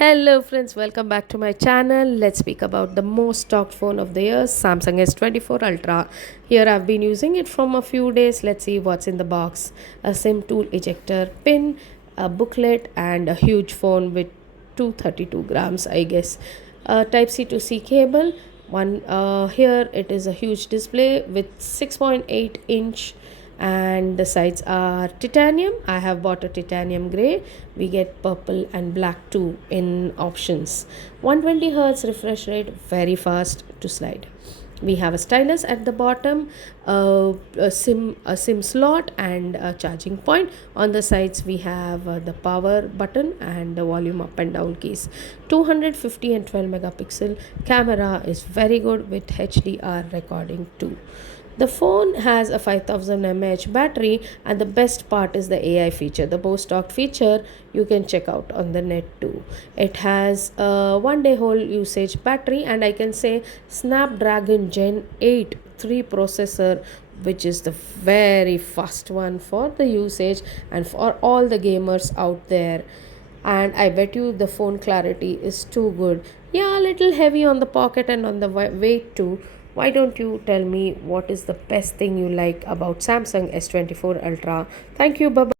Hello friends, welcome back to my channel. Let's speak about the most talked phone of the year, Samsung S24 Ultra. Here I've been using it from a few days. Let's see what's in the box. A SIM tool ejector pin, a booklet and a huge phone with 232 grams, I guess. A type C to C cable. One here it is a huge display with 6.8-inch and the sides are titanium. I have bought a titanium gray. We get purple and black too in options. 120 hertz refresh rate, very fast to slide. We have a stylus at the bottom, a sim slot and a charging point. On the sides we have the power button and the volume up and down keys. 250 and 12 megapixel camera is very good with HDR recording too. The phone has a 5000 mAh battery, and the best part is the AI feature, the most talked feature you can check out on the net too. It has a 1 day whole usage battery, and I can say Snapdragon Gen 8 3 processor, which is the very fast one for the usage and for all the gamers out there. And I bet you the phone clarity is too good. Yeah, a little heavy on the pocket and on the weight too. Why don't you tell me what is the best thing you like about Samsung S24 Ultra? Thank you. Bye bye.